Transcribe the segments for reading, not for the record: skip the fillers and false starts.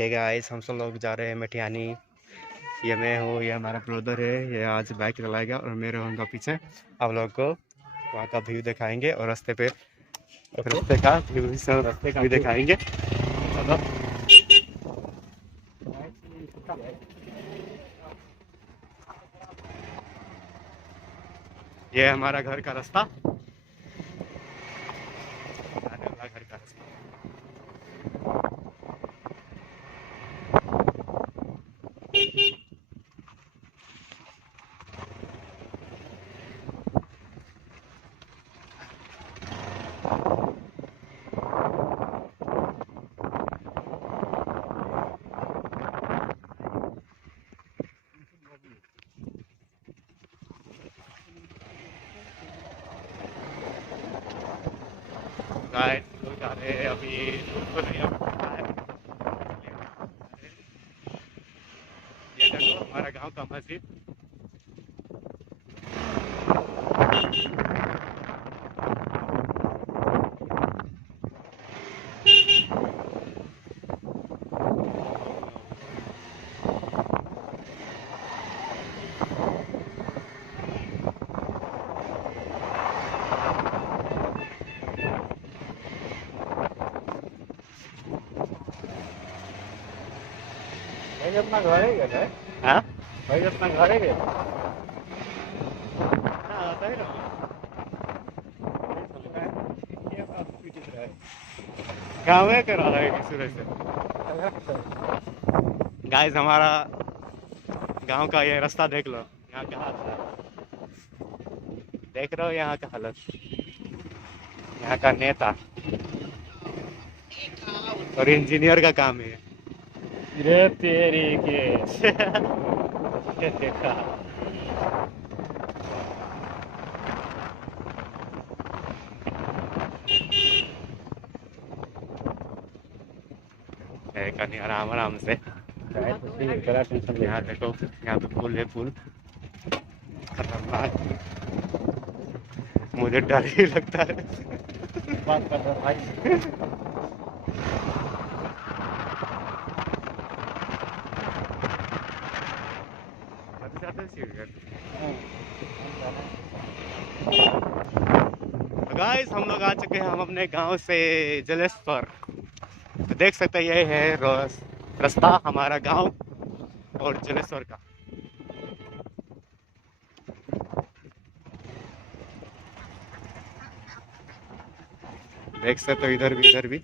Hey guys, हम सब लोग जा रहे हैं मठियानी। ये मैं हूँ, ये हमारा ब्रदर है। ये आज बाइक चलाएगा और मेरे होंगे पीछे। आप लोग को वहाँ का व्यू दिखाएंगे और रास्ते का भी दिखाएंगे। चलो। ये हमारा घर का रास्ता, जाने वाला घर का रास्ता। गाइस, लोग जा रहे हैं अभी। तो नहीं है। ये देखो हमारा गांव का मस्जिद। भाई अपना घर है क्या? हाँ, भाई अपना घर है क्या? आता है ना। गाँव है करा रहा है सूरज से। गाइस, हमारा गांव का ये रास्ता देख लो। यहाँ का हालत देख रहे हो, यहाँ का हालत। यहाँ का नेता और इंजीनियर का काम है। रे तेरी के देखा। कहीं आराम आराम से। करा टेंशन यहाँ देखो, यहाँ पे पुल है। पुल खतरनाक, मुझे डर ही लगता है। बात कर रहा भाई। गाइस, हम लोग आ चुके हैं। हम अपने गांव से जलेश्वर। तो देख सकते हैं, ये है रास्ता हमारा गांव और जलेश्वर का। देख सकते हो, इधर भी इधर भी।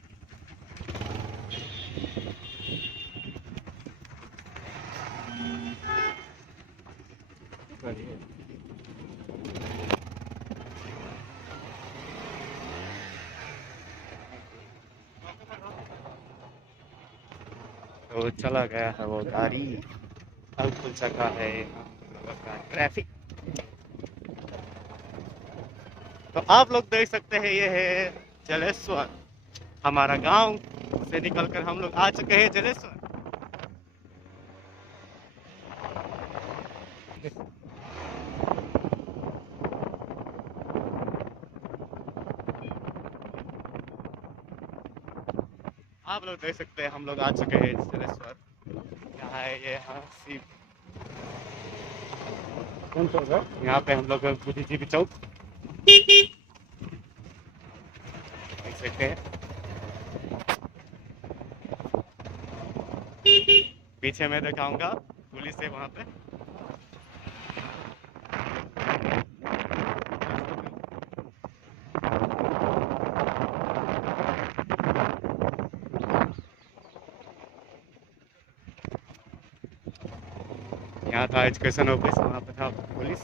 तो चला गया है वो गाड़ी। अब खुल सका है हम लोगों का ट्रैफिक। तो आप लोग देख सकते हैं, ये है जलेश्वर। हमारा गांव से निकलकर हम लोग आ चुके हैं जलेश्वर। आप लोग देख सकते हैं, हम लोग आ चुके हैं जलेश्वर। यहाँ है ये, हाँ, शिव। कौन सा घर? यहाँ पे हम लोग बुद्धिजीवी चौक देख सकते हैं। पीछे मैं दिखाऊंगा, पुलिस है वहाँ पे। यहाँ था एजुकेशन ऑफिस, वहाँ पे था पुलिस।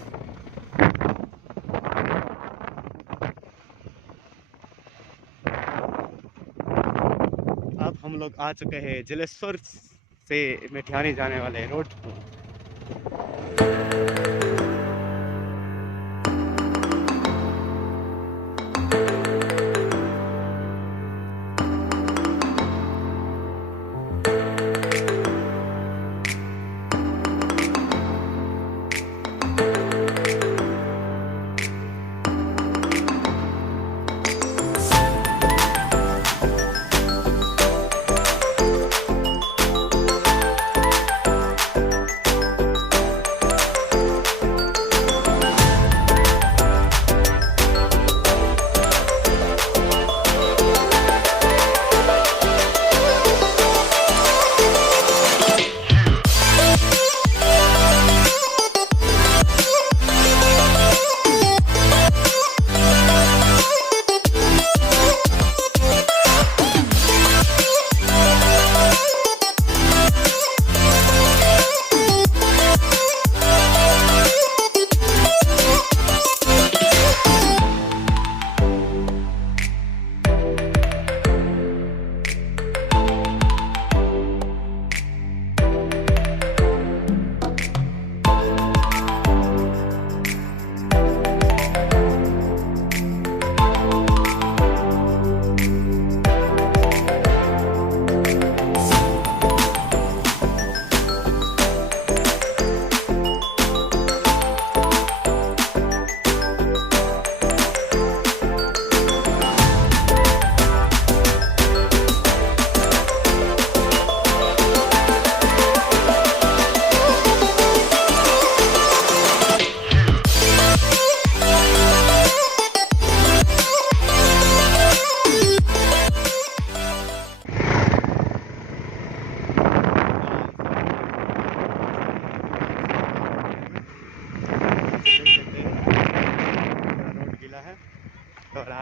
अब हम लोग आ चुके हैं जलेश्वर से मठियानी जाने वाले रोड पर।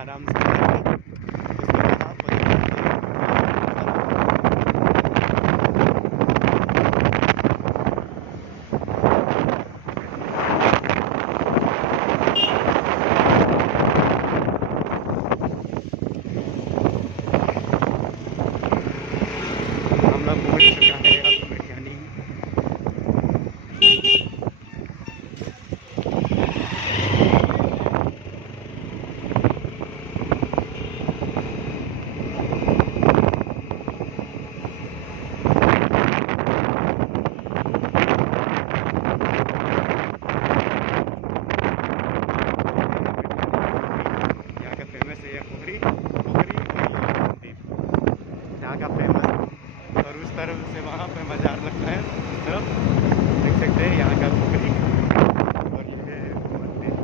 आराम से आएगा। उसके बाद आप हम लोग पहुँच चुका है अब मठियानी। यहाँ का फेमस है ये पोखरी पोखरी और ये मंदिर यहाँ का फेमस। और उस तरफ से वहाँ पे मज़ार लगता है, उस तरफ देख सकते हैं यहाँ का पोखरी और ये मंदिर।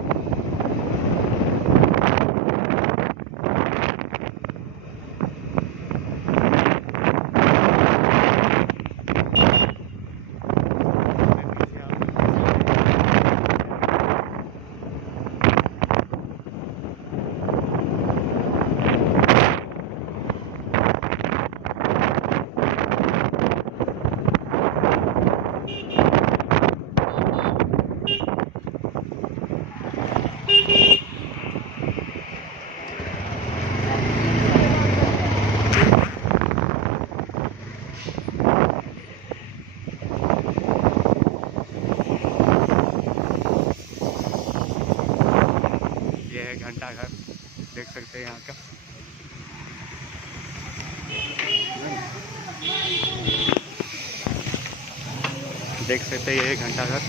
ये है घंटा घर, देख सकते हैं यहाँ का। देख सकते हैं ये है घंटा घर,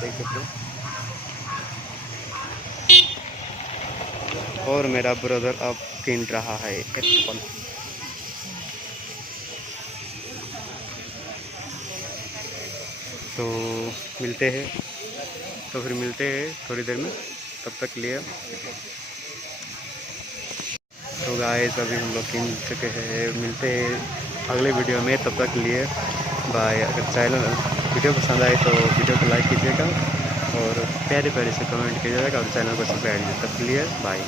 देख सकते हैं। और मेरा ब्रदर अब गिन रहा है एप्पल। तो मिलते हैं, तो फिर मिलते हैं थोड़ी देर में, तब तक लिए। तो गाइस अभी हम लोग गिन चुके हैं, मिलते हैं अगले वीडियो में, तब तक लिए बाय। अगर चैनल वीडियो पसंद आए तो वीडियो को लाइक कीजिएगा और प्यारे प्यारे से कमेंट कीजिएगा और चैनल को सब्सक्राइब कीजिएगा। तब के लिए बाय।